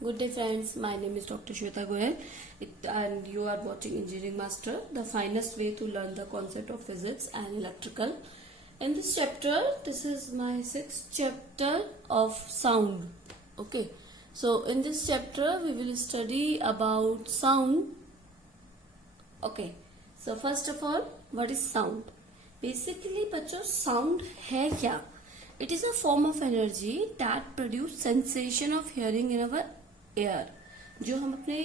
Good day friends, my name is Dr. Shweta Goyal and you are watching Engineering Master, the finest way to learn the concept of physics and electrical. In this chapter, this is my sixth chapter of sound. Okay, so in this chapter we will study about sound. Okay, so first of all, what is sound? Basically बच्चों sound है क्या? It is a form of energy that produce sensation of hearing in our ear. जो हम अपने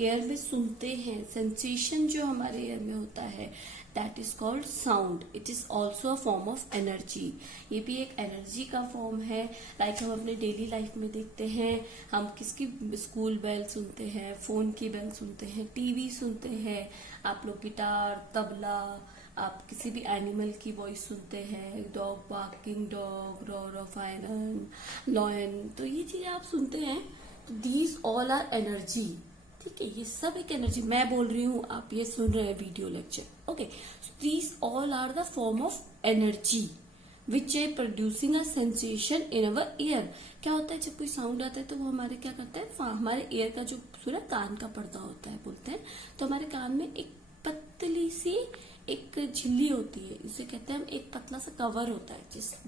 air में सुनते हैं, sensation जो हमारे एयर में होता है, that is called sound. It is also a form of energy. ये भी एक एनर्जी का फॉर्म है. लाइक हम अपने डेली लाइफ में देखते हैं, हम किसकी स्कूल बेल सुनते हैं, फोन की बेल सुनते हैं, टीवी सुनते हैं, आप लोग गिटार, तबला, आप किसी भी एनिमल की वॉइस सुनते हैं, dog barking dog, roar of iron, lion, तो ये चीजें आप सुनते हैं. तो दीज ऑल आर एनर्जी. ठीक है, ये सब एक एनर्जी. मैं बोल रही हूँ, आप ये सुन रहे हैं video lecture. Okay, these all are the form of energy which a producing a sensation in our ear. क्या होता है, जब कोई साउंड आता है तो वो हमारे क्या करता है, हमारे ईयर का जो पूरा कान का पर्दा होता है बोलते हैं, तो हमारे कान में एक पतली सी एक झिल्ली होती है, इसे कहते हैं हम, एक पतला सा कवर होता है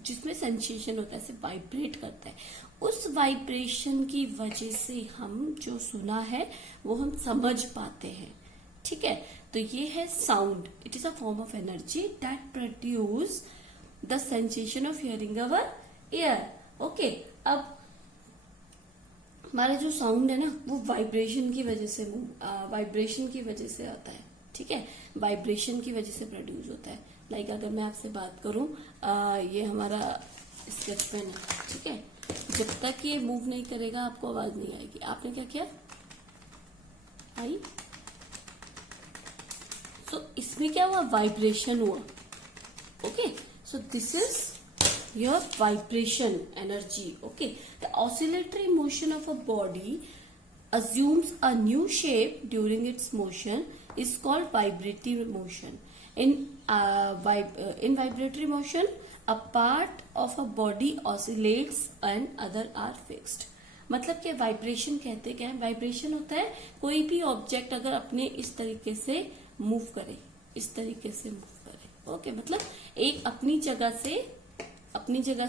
जिसमें सेंसेशन होता है, ऐसे वाइब्रेट करता है. उस वाइब्रेशन की वजह से हम जो सुना है वो हम समझ पाते हैं. ठीक है, तो ये है sound. It is a form of energy that produce the sensation of hearing our year. Okay, अब हमारा जो साउंड है ना, वो वाइब्रेशन की वजह से आता है. ठीक है, वाइब्रेशन की वजह से प्रोड्यूस होता है. लाइक अगर मैं आपसे बात करूं, ये हमारा स्केच पेन है. ठीक है, जब तक ये मूव नहीं करेगा आपको आवाज नहीं आएगी. आपने क्या किया, आई, सो इसमें क्या हुआ, वाइब्रेशन हुआ. Okay, so this is your vibration energy. Okay, the oscillatory motion of a body assumes a new shape during its motion is called vibratory motion. In vibratory motion, a part of a body oscillates and other are fixed. मतलब कि vibration कहते क्या है, vibration होता है कोई भी object अगर अपने इस तरीके से मूव करे, इस तरीके से मूव करे. ओके, मतलब एक अपनी जगह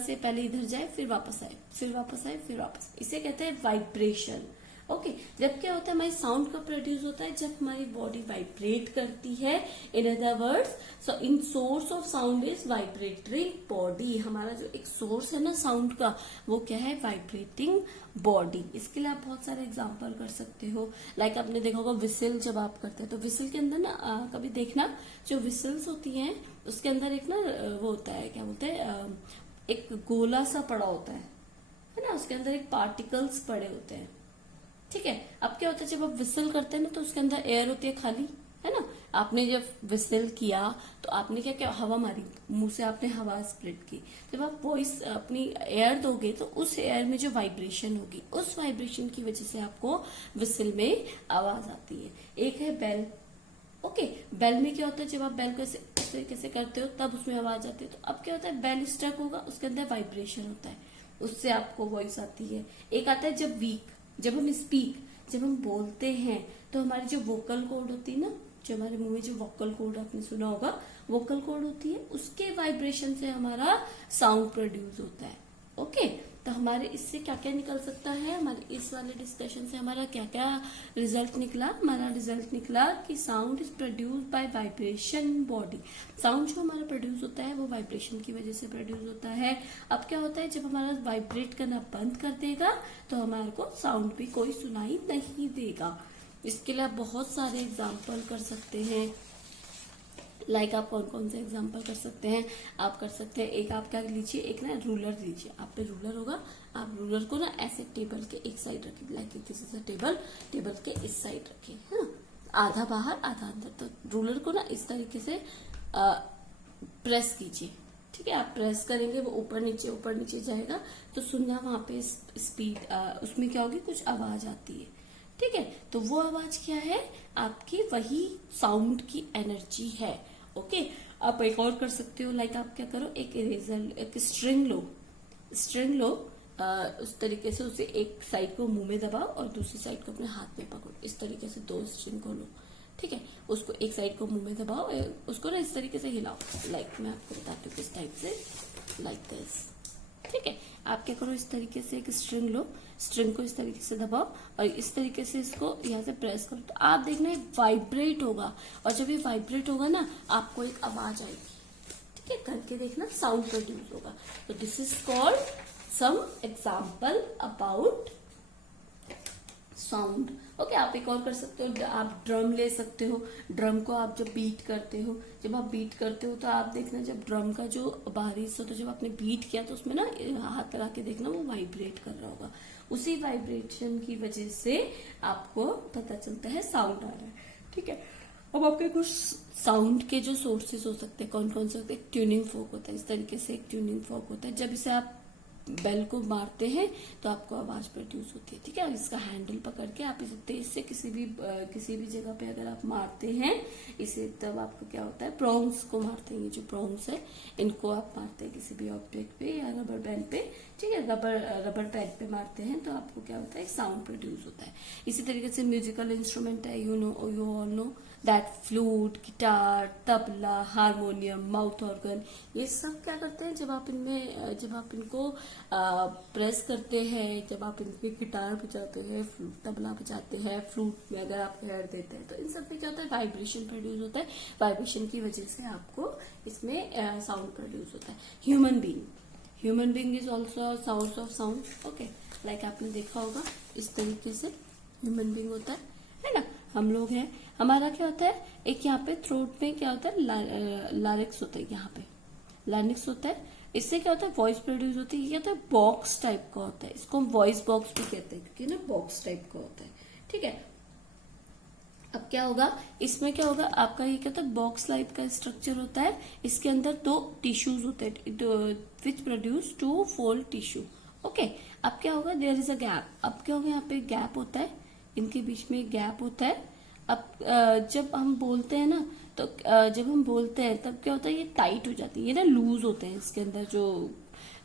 से पहले इधर जाए, फिर वापस आए, फिर वापस आए, फिर वापस, इसे कहते हैं वाइब्रेशन. ओके, जब क्या होता है, हमारी साउंड का प्रोड्यूस होता है जब हमारी बॉडी वाइब्रेट करती है. In other words, so in source of sound is vibratory body. हमारा जो एक सोर्स है ना साउंड का, वो क्या है, वाइब्रेटिंग बॉडी. इसके लिए आप बहुत सारे एग्जांपल कर सकते हो. लाइक आपने देखा होगा विसिल जब आप करते हैं, तो विसिल के अंदर ना कभी देखना, जो विसिल्स होती हैं उसके अंदर एक ना वो होता है, क्या बोलते हैं, एक गोला सा पड़ा होता है ना, उसके अंदर एक पार्टिकल्स पड़े होते हैं. ठीक है, अब क्या होता है, जब आप विसल करते हैं ना, तो उसके अंदर एयर होती है खाली, है ना. आपने जब विसल किया तो आपने क्या हवा मारी, मुंह से आपने हवा स्प्लिट की. जब आप वॉइस अपनी एयर दोगे तो उस एयर में जो वाइब्रेशन होगी, उस वाइब्रेशन की वजह से आपको विसल में आवाज आती है. एक है बेल. ओके, बेल में क्या होता है, जब आप बेल को इस तरीके से करते हो तब उसमें आवाज आती है. तो अब क्या होता है, बेल स्ट्रक होगा, उसके अंदर वाइब्रेशन होता है, उससे आपको वॉइस आती है. एक आता है जब हम स्पीक, जब हम बोलते हैं तो हमारी जो वोकल कॉर्ड होती है ना, जो हमारे मुंह में जो वोकल कॉर्ड आपने सुना होगा, वोकल कॉर्ड होती है, उसके वाइब्रेशन से हमारा साउंड प्रोड्यूस होता है. ओके, तो हमारे इससे क्या क्या निकल सकता है, हमारे इस वाले डिस्कशन से हमारा क्या क्या रिजल्ट निकला. हमारा रिजल्ट निकला कि sound is produce by vibration body. Sound जो हमारा प्रोड्यूस होता है वो वाइब्रेशन की वजह से प्रोड्यूस होता है. अब क्या होता है, जब हमारा वाइब्रेट करना बंद कर देगा तो हमारे को साउंड भी कोई सुनाई नहीं देगा. इसके लिए आप बहुत सारे एग्जाम्पल कर सकते हैं. लाइक आप कौन कौन से एग्जाम्पल कर सकते हैं, आप कर सकते हैं, एक आप क्या लीजिए, एक ना रूलर लीजिए. आप पे रूलर होगा, आप रूलर को ना ऐसे टेबल के एक साइड रखिए, like this is a table के इस साइड रखिए, है ना, आधा बाहर आधा अंदर. तो रूलर को ना इस तरीके से प्रेस कीजिए. ठीक है, आप प्रेस करेंगे वो ऊपर नीचे जाएगा, तो सुनना वहां पे स्पीड, उसमें क्या होगी, कुछ आवाज आती है. ठीक है, तो वो आवाज क्या है, आपकी वही साउंड की एनर्जी है. ओके, आप एक और कर सकते हो. लाइक आप क्या करो, एक इरेजर, एक स्ट्रिंग लो, उस तरीके से उसे एक साइड को मुंह में दबाओ और दूसरी साइड को अपने हाथ में पकड़ो। इस तरीके से 2 स्ट्रिंग को लो, ठीक है। उसको एक साइड को मुंह में दबाओ, उसको ना इस तरीके से हिलाओ, लाइक मैं आपको बताती हूँ किस टाइप से, लाइक दिस, ठीक है। आप क्या करो, इस तरीके से एक स्ट्रिंग लो, स्ट्रिंग को इस तरीके से दबाओ और इस तरीके से इसको यहाँ से प्रेस करो, तो आप देखना ये वाइब्रेट होगा, और जब ये वाइब्रेट होगा ना आपको एक आवाज आएगी, ठीक है। करके देखना, साउंड प्रोड्यूस होगा। तो this is called some example about sound. Okay, आप एक और कर सकते हो, आप ड्रम ले सकते हो। ड्रम को आप जब बीट करते हो, जब आप बीट करते हो तो आप देखना जब ड्रम का जो बारिश हो, तो जब आपने बीट किया तो उसमें ना हाथ लगा के देखना वो वाइब्रेट कर रहा होगा। उसी वाइब्रेशन की वजह से आपको पता चलता है साउंड आ रहा है, ठीक है। अब आपके कुछ साउंड के जो सोर्सेस हो सकते हैं, कौन कौन से होते हैं? ट्यूनिंग फोक होता है, इस तरीके से एक ट्यूनिंग फोक होता है। जब इसे आप बेल को मारते हैं तो आपको आवाज प्रोड्यूस होती है, ठीक है। इसका हैंडल पकड़ के आप इसे तेज से किसी भी जगह पे अगर आप मारते हैं इसे, तब आपको क्या होता है, प्रॉन्ग्स को मारते हैं। ये जो प्रॉन्ग्स है इनको आप मारते हैं किसी भी ऑब्जेक्ट पे या रबर बैंड पे, ठीक है, रबर पैड पे मारते हैं तो आपको क्या होता है, साउंड प्रोड्यूस होता है। इसी तरीके से म्यूजिकल इंस्ट्रूमेंट है, you all know that flute, guitar, tabla, harmonium, mouth organ, ये सब क्या करते हैं, जब आप इनको प्रेस करते हैं, जब आप इनके गिटार बजाते हैं, तबला बजाते हैं, फ्लूट में अगर आप एयर देते हैं, तो इन सब में क्या होता है, वाइब्रेशन प्रोड्यूस होता है। वाइब्रेशन की वजह से आपको इसमें साउंड प्रोड्यूस होता है। Human being is also source of sound, okay. Like आपने देखा होगा इस तरीके से ह्यूमन बीइंग होता है ना। हम लोग हैं, हमारा क्या होता है, एक यहाँ पे थ्रोट में क्या होता है, लारिक्स होता है, यहाँ पे लारिक्स होता है। इससे क्या होता है, वॉइस प्रोड्यूस होती है। ये होता है बॉक्स टाइप का होता है, इसको हम वॉइस बॉक्स भी कहते हैं क्योंकि ना बॉक्स टाइप का होता है, ठीक है। अब क्या होगा, इसमें क्या होगा, आपका ये क्या होता है, बॉक्स लाइट का स्ट्रक्चर होता है। इसके अंदर 2 टिश्यूज होते हैं which produce 2 fold tissue, okay. अब क्या होगा, देयर इज अ गैप। अब क्या होगा, यहाँ पे गैप होता है, इनके बीच में गैप होता है। अब जब हम बोलते हैं ना, तो जब हम बोलते हैं तब क्या होता है, ये टाइट हो जाती है, ये ना लूज होते हैं। इसके अंदर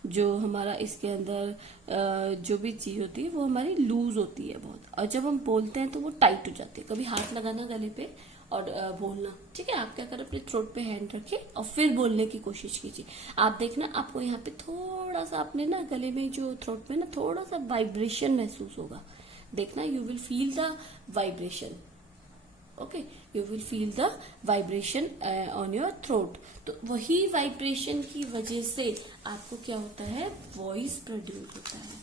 जो हमारा इसके अंदर जो भी चीज होती है वो हमारी लूज होती है बहुत, और जब हम बोलते हैं तो वो टाइट हो जाती है। कभी हाथ लगाना गले पे और बोलना, ठीक है। आप क्या करें, अपने थ्रोट पे हैंड रखिए और फिर बोलने की कोशिश कीजिए। आप देखना आपको यहाँ पे थोड़ा सा अपने ना गले में, जो थ्रोट में ना थोड़ा सा वाइब्रेशन महसूस होगा। देखना, you will feel the vibration, okay, you will feel the vibration on your throat. तो वही वाइब्रेशन की वजह से आपको क्या होता है, वॉइस प्रोड्यूस होता है,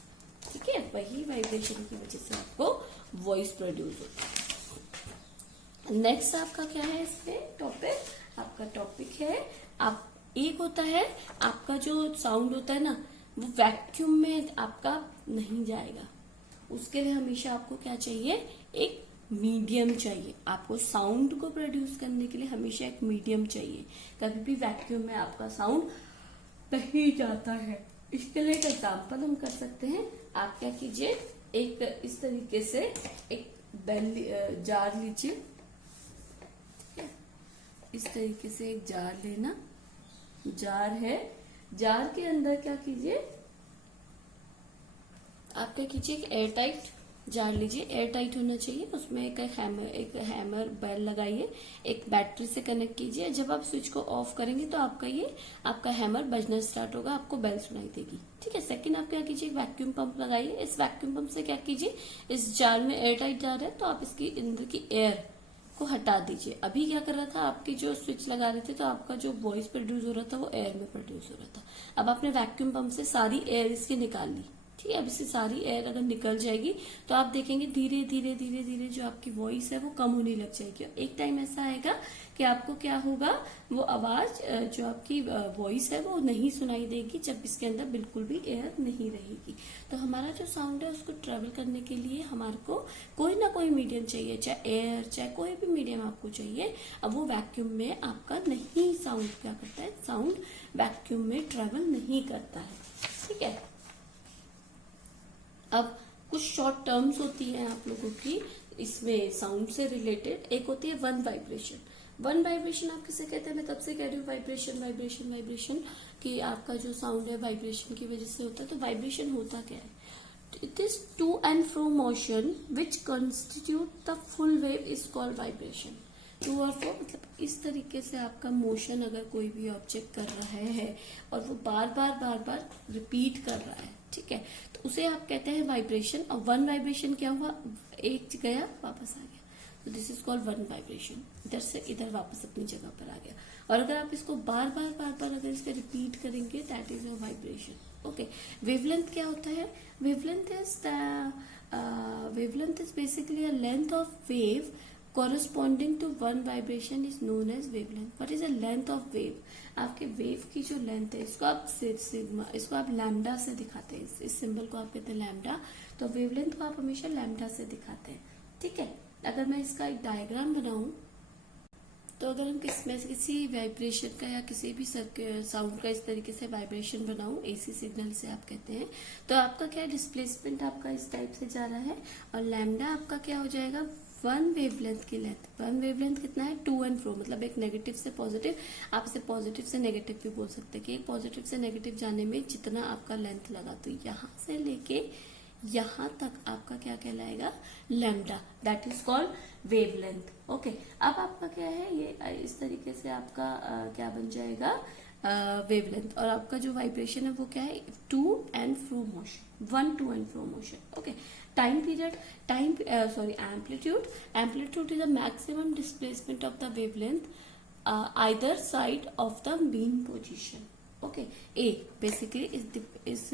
ठीक है। वही वाइब्रेशन की वजह से आपको वॉइस प्रोड्यूस होता है। नेक्स्ट आपका क्या है इसमें टॉपिक, आपका टॉपिक है, आप एक होता है आपका जो साउंड होता है ना, वो वैक्यूम में आपका नहीं जाएगा। उसके लिए हमेशा आपको क्या चाहिए, एक मीडियम चाहिए। आपको साउंड को प्रोड्यूस करने के लिए हमेशा एक मीडियम चाहिए। कभी भी वैक्यूम में आपका साउंड नहीं जाता है। इसके लिए एक एग्जाम्पल हम कर सकते हैं। आप क्या कीजिए, एक इस तरीके से एक जार लीजिए, इस तरीके से एक जार लेना, जार है, जार के अंदर क्या कीजिए, आप क्या कीजिए, एक एयर टाइट जार लीजिए, एयर टाइट होना चाहिए। उसमें एक हैमर बेल लगाइए, एक बैटरी से कनेक्ट कीजिए। जब आप स्विच को ऑफ करेंगे तो आपका हैमर बजना स्टार्ट होगा, आपको बेल सुनाई देगी, ठीक है। सेकंड आप क्या कीजिए, वैक्यूम पंप लगाइए। इस वैक्यूम पंप से क्या कीजिए, इस जार में एयर टाइट जार है तो आप इसकी अंदर की एयर को हटा दीजिए। अभी क्या कर रहा था, आपकी जो स्विच लगा रहे थे तो आपका जो वॉइस प्रोड्यूस हो रहा था वो एयर में प्रोड्यूस हो रहा था। अब आपने वैक्यूम पंप से सारी एयर इसकी निकाल ली, ठीक है। अब इससे सारी एयर अगर निकल जाएगी तो आप देखेंगे धीरे धीरे धीरे धीरे जो आपकी वॉइस है वो कम होने लग जाएगी। एक टाइम ऐसा आएगा कि आपको क्या होगा, वो आवाज जो आपकी वॉइस है वो नहीं सुनाई देगी, जब इसके अंदर बिल्कुल भी एयर नहीं रहेगी। तो हमारा जो साउंड है उसको ट्रेवल करने के लिए हमारे को कोई ना कोई मीडियम चाहिए, चाहे एयर चाहे कोई भी मीडियम आपको चाहिए। अब वो वैक्यूम में आपका नहीं, साउंड क्या करता है, साउंड वैक्यूम में ट्रेवल नहीं करता है, ठीक है। अब कुछ शॉर्ट टर्म्स होती हैं आप लोगों की इसमें साउंड से रिलेटेड। एक होती है वन वाइब्रेशन। वन वाइब्रेशन आप किसे कहते हैं, मैं तब से कह रही हूँ वाइब्रेशन कि आपका जो साउंड है वाइब्रेशन की वजह से होता है। तो वाइब्रेशन होता क्या है, This to and fro motion which constitute the full wave is called vibration. To और फ्रो मतलब इस तरीके से आपका मोशन अगर कोई भी ऑब्जेक्ट कर रहा है और वो बार बार रिपीट कर रहा है, ठीक है, तो उसे आप कहते हैं वाइब्रेशन। और वन वाइब्रेशन क्या हुआ, एक गया वापस आ गया, तो this is called one vibration, इधर से इधर वापस अपनी जगह पर आ गया। और अगर आप इसको बार बार अगर इसका रिपीट करेंगे that is a vibration. Okay, wavelength क्या होता है, wavelength is basically a length of wave corresponding to one vibration is known as wavelength. What is the length of wave? आपके वेव की जो लेंथ है इसको आप सिग्मा, इसको आप लैम्डा से दिखाते हैं, इस सिंबल को आप कहते हैं लैम्डा, तो वेवलेंथ को आप हमेशा लैम्डा से दिखाते हैं, ठीक है। अगर मैं इसका एक डायग्राम बनाऊं, तो अगर हम किसी वाइब्रेशन का या किसी भी साउंड का इस तरीके से वाइब्रेशन बनाऊं, एसी सिग्नल से आप कहते हैं, तो आपका क्या डिस्प्लेसमेंट आपका इस टाइप से जा रहा है, और लैम्डा आपका क्या हो जाएगा, वन वेवलेंथ की लेंथ। वन वेवलेंथ कितना है, टू एंड फ्रो, मतलब एक नेगेटिव से पॉजिटिव, आप इसे पॉजिटिव से नेगेटिव भी बोल सकते हैं कि एक पॉजिटिव से नेगेटिव जाने में जितना आपका लेंथ लगा, तो यहां से लेके यहां तक आपका क्या कहलाएगा, lambda, that is called wavelength. Okay, अब आपका क्या है, ये इस तरीके से आपका क्या बन जाएगा, वेवलेंथ। और आपका जो वाइब्रेशन है वो क्या है, to and fro motion, one to and fro motion. Okay, time period, amplitude is the maximum displacement of the wavelength either side of the mean position. Okay, A basically is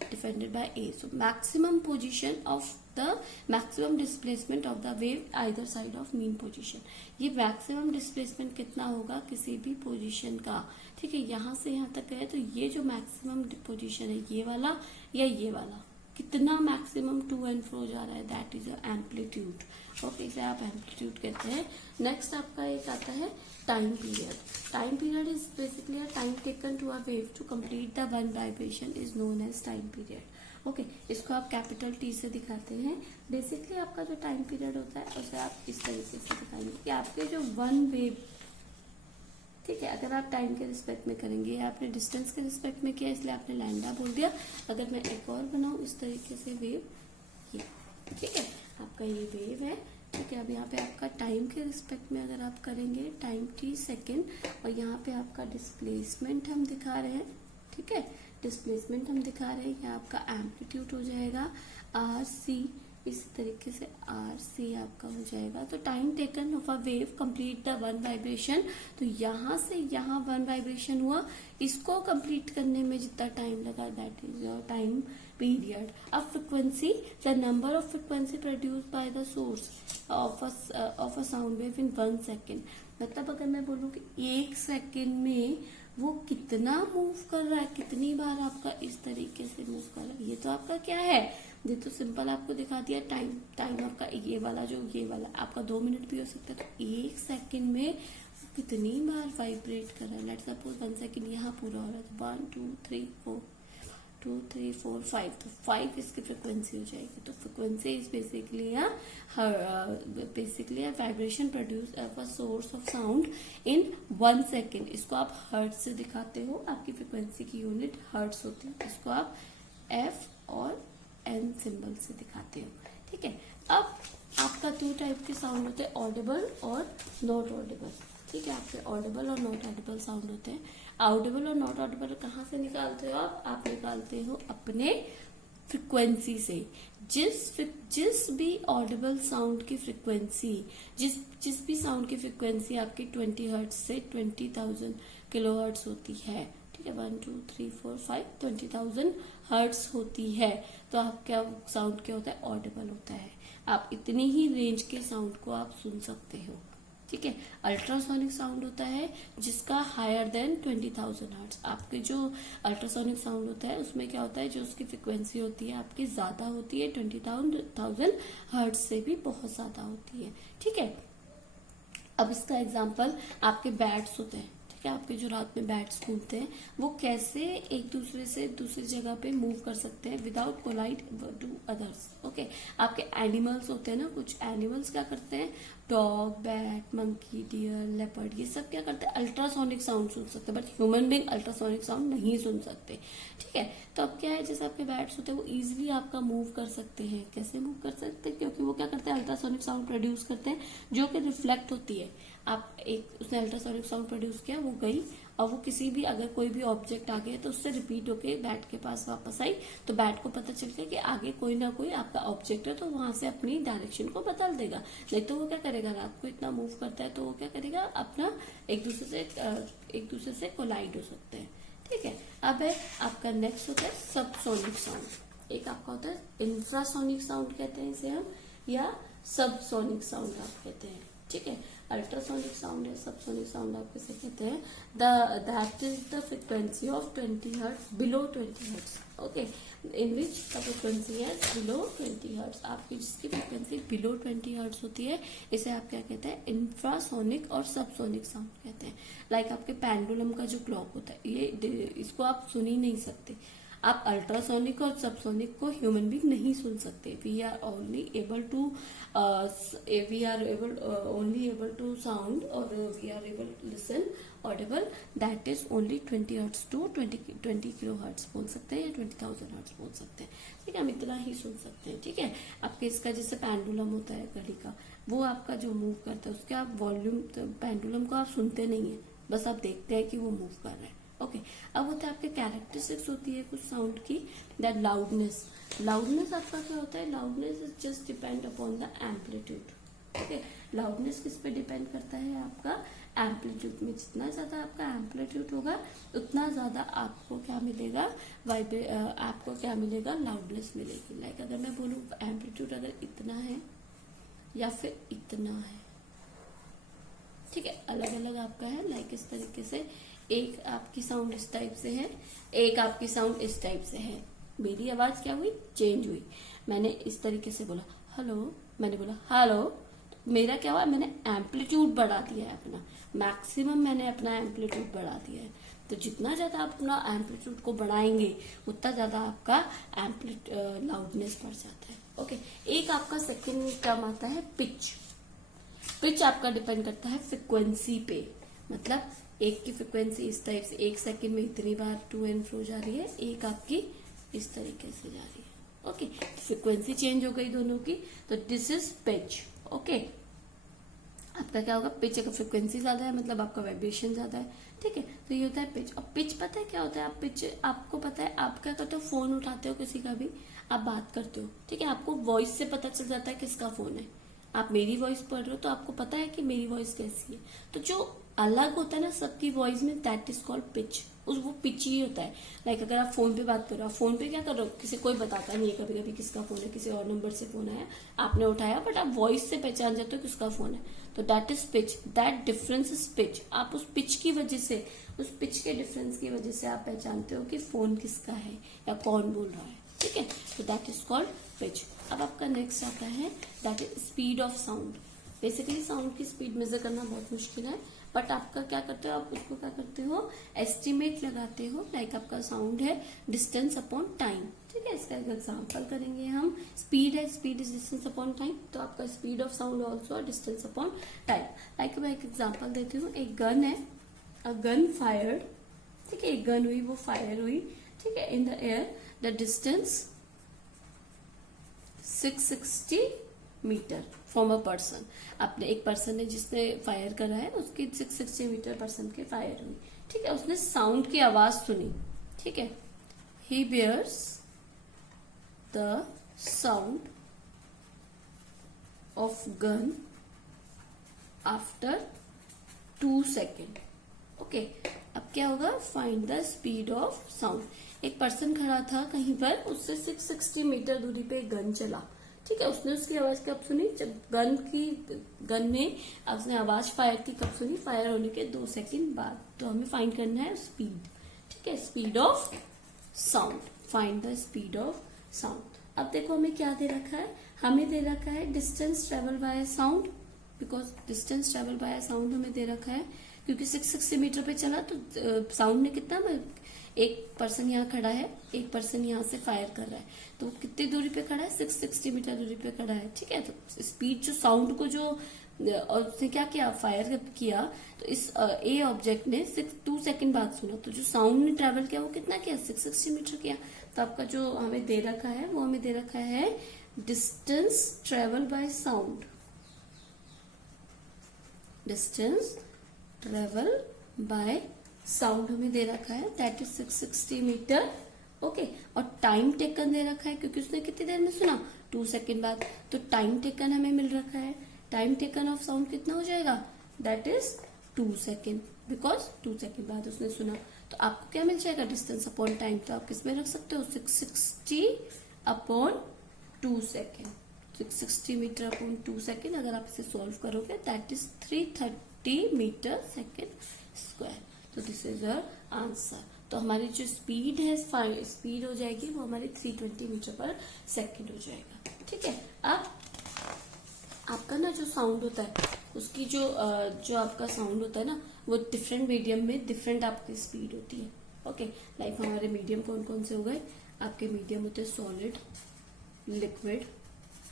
defined by A. So maximum position of the maximum displacement of the wave either side of mean position. ये maximum displacement कितना होगा किसी भी position का, ठीक है, यहाँ से यहाँ तक है, तो ये जो maximum position है ये वाला या ये वाला, कितना मैक्सिमम टू एंड फ्रो जा रहा है, दैट इज एम्पलीट्यूड। ओके, इसे आप एम्पलीट्यूड कहते हैं। नेक्स्ट आपका एक आता है time period. Time period is basically a time taken to a wave to complete the one vibration is known as time period. Okay, इसको आप कैपिटल टी से दिखाते हैं। बेसिकली आपका जो टाइम पीरियड होता है उसे आप इस तरीके से दिखाएंगे कि आपके जो वन वेव, ठीक है, अगर आप टाइम के रिस्पेक्ट में करेंगे, आपने डिस्टेंस के रिस्पेक्ट में किया इसलिए आपने लैम्डा बोल दिया। अगर मैं एक और बनाऊं इस तरीके से वेव, ये ठीक है, आपका ये वेव है, ठीक है। अब यहाँ पे आपका टाइम के रिस्पेक्ट में अगर आप करेंगे, टाइम t सेकेंड, और यहाँ पे आपका डिस्प्लेसमेंट हम दिखा रहे हैं, ठीक है, डिस्प्लेसमेंट हम दिखा रहे हैं, यहाँ आपका एम्पलीट्यूड हो जाएगा RC, इस तरीके से RC आपका हो जाएगा। तो time taken of a wave complete the one vibration, तो यहाँ से यहाँ वन वाइब्रेशन हुआ, इसको कंप्लीट करने में जितना टाइम लगा that is your time period. अब frequency, the number of frequency produce by the source of a sound wave in 1 second. मतलब अगर मैं बोलूँ कि 1 सेकेंड में वो कितना मूव कर रहा है, कितनी बार आपका इस तरीके से मूव कर रहा है, ये तो आपका क्या है, ये तो सिंपल आपको दिखा दिया टाइम। टाइम आपका ये वाला जो ये वाला आपका 2 मिनट भी हो सकता है, तो 1 सेकेंड में कितनी बार वाइब्रेट कर रहा है। लेट्स सपोज 1 सेकेंड यहाँ पूरा हो रहा है, तो 1 2 3 4 2 3 4 5, तो 5 इसकी फ्रिक्वेंसी हो जाएगी। तो frequency is basically vibration produce of a source of sound in 1 second. इसको आप हर्ट्ज से दिखाते हो, आपकी फ्रिक्वेंसी की यूनिट हर्ट्ज होती है, इसको आप F और N सिंबल से दिखाते हो, ठीक है। अब आपका 2 टाइप के साउंड होते हैं, ऑडिबल और नॉट ऑडिबल, ठीक है। आपके ऑडिबल और नॉट ऑडिबल साउंड होते हैं। ऑडिबल और नॉट ऑडिबल कहाँ से निकालते हो आप निकालते हो अपने फ्रिक्वेंसी से। जिस भी ऑडिबल साउंड की फ्रिक्वेंसी, जिस भी साउंड की फ्रिक्वेंसी आपकी 20 हर्ट्ज से 20,000 किलो हर्ट्ज होती है, ठीक है, 1 2 3 4 5 20,000 हर्ट्ज होती है, तो आपका साउंड क्या होता है, ऑडिबल होता है। आप इतनी ही रेंज के साउंड को आप सुन सकते हो, ठीक है। अल्ट्रासोनिक साउंड होता है जिसका हायर देन 20,000 हर्ट्ज। आपके जो अल्ट्रासोनिक साउंड होता है उसमें क्या होता है, जो उसकी फ्रिक्वेंसी होती है आपकी ज्यादा होती है, 20,000 हर्ट्ज से भी बहुत ज्यादा होती है, ठीक है। अब इसका एग्जांपल आपके बैट्स होते हैं, ठीक है, आपके जो रात में बैट्स घूमते हैं वो कैसे एक दूसरे से दूसरी जगह पे मूव कर सकते हैं without collide to others. Okay, आपके एनिमल्स होते हैं ना, कुछ एनिमल्स क्या करते हैं, dog, bat, monkey, deer, leopard, ये सब क्या करते हैं, अल्ट्रासोनिक साउंड सुन सकते हैं, but human being ultrasonic sound नहीं सुन सकते। ठीक है, तो अब क्या है, जैसे आपके बैट्स होते हैं वो इजिली आपका मूव कर सकते हैं। कैसे मूव कर सकते हैं, क्योंकि वो क्या करते हैं, अल्ट्रासोनिक साउंड प्रोड्यूस करते हैं जो कि रिफ्लेक्ट होती है। आप एक उसने अल्ट्रासोनिक साउंड प्रोड्यूस किया, वो गई और वो किसी भी अगर कोई भी ऑब्जेक्ट आ गया तो उससे रिपीट होके बैट के पास वापस आई, तो बैट को पता चल गया कि आगे कोई ना कोई आपका ऑब्जेक्ट है, तो वहां से अपनी डायरेक्शन को बदल देगा। नहीं तो वो क्या करेगा, रात को इतना मूव करता है तो वो क्या करेगा, अपना एक दूसरे से कोलाइड हो सकते हैं। ठीक है, अब है आपका नेक्स्ट होता है सबसोनिक साउंड। एक आपका होता है इंफ्रासोनिक साउंड कहते हैं इसे हम, या सबसोनिक साउंड आप कहते हैं। ठीक है, अल्ट्रासोनिक साउंड है, सबसोनिक साउंड आप किसे कहते हैं, that is the frequency of 20 hertz, below 20 hertz. Okay, in which the frequency है बिलो 20 हर्ट्ज। आपकी जिसकी फ्रिक्वेंसी बिलो 20 हर्ट्ज होती है इसे आप क्या कहते हैं, इंफ्रासोनिक और सबसोनिक साउंड कहते हैं। लाइक आपके पेंडुलम का जो क्लॉक होता है, ये इसको आप सुन ही नहीं सकते। आप अल्ट्रासोनिक और सबसोनिक को ह्यूमन बीइंग नहीं सुन सकते। We are only able to sound और we are able to listen audible that is only 20 hertz to 20 kilo hertz बोल सकते हैं, या 20,000 हर्ट्ज बोल सकते हैं। ठीक है, हम इतना ही सुन सकते हैं। ठीक है, आपके इसका जैसे पेंडुलम होता है घड़ी का, वो आपका जो मूव करता है उसके आप वॉल्यूम, पेंडुलम को आप सुनते नहीं है, बस आप देखते हैं कि वो मूव कर रहा है। ओके, अब होता है आपके कैरेक्टरिस्टिक्स होती है कुछ साउंड की, दैट लाउडनेस। लाउडनेस आपका क्या होता है, loudness is just depend upon the amplitude. Okay, loudness किस पे डिपेंड करता है, आपका एम्पलीट्यूड में। जितना ज्यादा आपका एम्पलीट्यूड होगा उतना ज्यादा आपको क्या मिलेगा, आपको क्या मिलेगा, लाउडनेस मिलेगी। लाइक अगर मैं बोलूँ एम्पलीट्यूड अगर इतना है या फिर इतना है, ठीक है, अलग अलग आपका है। लाइक इस तरीके से एक आपकी साउंड इस टाइप से है, एक आपकी साउंड इस टाइप से है। मेरी आवाज क्या हुई, चेंज हुई। मैंने इस तरीके से बोला हेलो, मैंने बोला हेलो, तो मेरा क्या हुआ, मैंने एम्पलीट्यूड बढ़ा दिया है अपना, मैक्सिमम मैंने अपना एम्पलीट्यूड बढ़ा दिया है। तो जितना ज्यादा आप अपना एम्पलीट्यूड को बढ़ाएंगे उतना ज्यादा आपका लाउडनेस बढ़ जाता है। ओके, एक आपका सेकेंड टर्म आता है पिच। पिच आपका डिपेंड करता है फ्रिक्वेंसी पे, मतलब एक की फ्रिक्वेंसी इस टाइप से 1 सेकंड में इतनी बार टू एंड फ्रो जा रही है, एक आपकी इस तरीके से जा रही है। ओके, फ्रिक्वेंसी चेंज हो गई दोनों की, तो दिस इज पिच। ओके, आपका क्या होगा, पिच अगर फ्रिक्वेंसी ज्यादा है मतलब आपका वाइब्रेशन ज्यादा है। ठीक है, तो ये होता है पिच। और पिच पता है क्या होता है, आप पिच आपको पता है, आप क्या करते हो, फोन उठाते हो किसी का भी, आप बात करते हो, ठीक है, आपको वॉइस से पता चल जाता है किसका फोन है। आप मेरी वॉइस पढ़ रहे हो तो आपको पता है कि मेरी वॉइस कैसी है। तो जो अलग होता है ना सबकी वॉइस में, दैट इज कॉल्ड पिच। वो पिच ही होता है। लाइक अगर आप फोन पे बात कर रहे हो, आप फोन पे क्या कर रहे हो, किसी कोई बताता नहीं है कभी कभी किसका फोन है, किसी और नंबर से फोन आया, आपने उठाया, बट आप वॉइस से पहचान जाते हो किसका फोन है। तो that is pitch, that difference is pitch. आप उस पिच की वजह से, उस पिच के डिफरेंस की वजह से आप पहचानते हो कि फोन किसका है या कौन बोल रहा है। ठीक है, तो दैट इज कॉल्ड पिच। अब आपका नेक्स्ट आता है that is speed of sound. Basically sound की स्पीड मेजर करना बहुत मुश्किल है, बट आपका क्या करते हो, आप उसको क्या करते हो, एस्टिमेट लगाते हो। लाइक आपका साउंड है डिस्टेंस अपॉन टाइम। ठीक है, इसका एक एग्जांपल करेंगे हम। स्पीड है, speed is distance upon time, तो आपका speed of sound also distance upon time. Like मैं एक एग्जांपल देती हूँ, एक गन है, अ गन फायर्ड। ठीक है, एक गन हुई, वो फायर हुई, ठीक है, in the air, the distance 660 metre from a person. अपने एक पर्सन ने जिसने फायर करा है उसकी 660 मीटर पर्सन के फायर हुई। ठीक है, उसने साउंड की आवाज सुनी। ठीक है, he hears the sound of gun after 2 second. Okay, अब क्या होगा, find the speed of sound. एक पर्सन खड़ा था कहीं पर, उससे 660 मीटर दूरी पे एक गन चला। ठीक है, उसने उसकी आवाज कब सुनी, जब गन ने उसने आवाज फायर की कब सुनी, फायर होने के 2 सेकेंड बाद। तो हमें फाइंड करना है स्पीड। ठीक है, speed of sound, find the speed of sound. अब देखो हमें क्या दे रखा है, हमें दे रखा है distance travel by sound, because distance travel by sound हमें दे रखा है क्योंकि 660 मीटर पे चला तो साउंड ने कितना, एक पर्सन यहाँ खड़ा है, एक पर्सन यहाँ से फायर कर रहा है, तो कितनी दूरी पे खड़ा है, 660 मीटर दूरी पे खड़ा है, ठीक है। तो स्पीड जो साउंड को जो और उसने क्या किया, फायर किया, तो इस ए ऑब्जेक्ट ने 2 सेकंड बाद सुना, तो जो साउंड ने ट्रेवल किया वो कितना किया, 660 मीटर किया। तो आपका जो हमें दे रखा है वो हमें दे रखा है distance travel by sound, distance travel by sound हमें दे रखा है, दैट इज 660 मीटर, ओके। और टाइम टेकन दे रखा है, क्योंकि उसने कितनी देर में सुना, 2 सेकंड बाद, तो टाइम टेकन हमें मिल रखा है, टाइम टेकन ऑफ साउंड कितना हो जाएगा, that is 2 second, because 2 second बाद उसने सुना। तो आपको क्या मिल जाएगा, डिस्टेंस अपॉन टाइम, तो आप किसमें रख सकते हो, 660 upon 2 second, 660 metre upon 2 second. अगर आप इसे सॉल्व करोगे that is 330 metre second square. तो दिस इज योर आंसर। तो हमारी जो स्पीड है, स्पीड हो जाएगी वो हमारी 320 मीटर पर सेकेंड हो जाएगा, ठीक है। अब आपका ना जो साउंड होता है उसकी जो आपका साउंड होता है ना, वो डिफरेंट मीडियम में डिफरेंट आपकी स्पीड होती है, ओके। लाइक हमारे मीडियम कौन कौन से हो गए, आपके मीडियम होते हैं सॉलिड, लिक्विड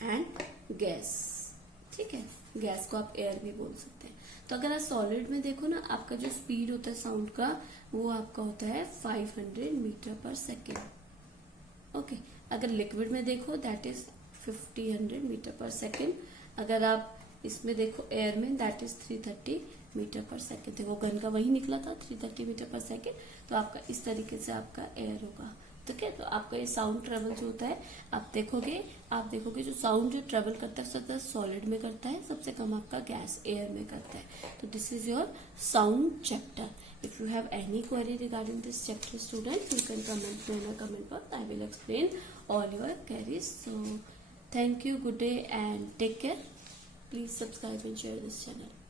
एंड गैस, ठीक है। गैस को आप एयर भी बोल सकते हैं। तो अगर आप सॉलिड में देखो ना, आपका जो स्पीड होता है साउंड का वो आपका होता है 500 मीटर पर सेकेंड, ओके। अगर लिक्विड में देखो दैट इज 50 मीटर पर सेकेंड। अगर आप इसमें देखो एयर में दैट इज 330 मीटर पर सेकेंड। देखो गन का वही निकला था 330 मीटर पर सेकेंड। तो आपका इस तरीके से आपका एयर होगा, ठीक है। तो आपका ये साउंड ट्रेवल जो होता है, आप देखोगे जो साउंड जो ट्रेवल करता है सबसे सॉलिड में करता है, सबसे कम आपका गैस एयर में करता है। तो this is your sound chapter. If you have any query regarding this chapter student, you can comment to in a comment box, I will explain all your queries. So thank you, good day and take care. Please subscribe and share this channel.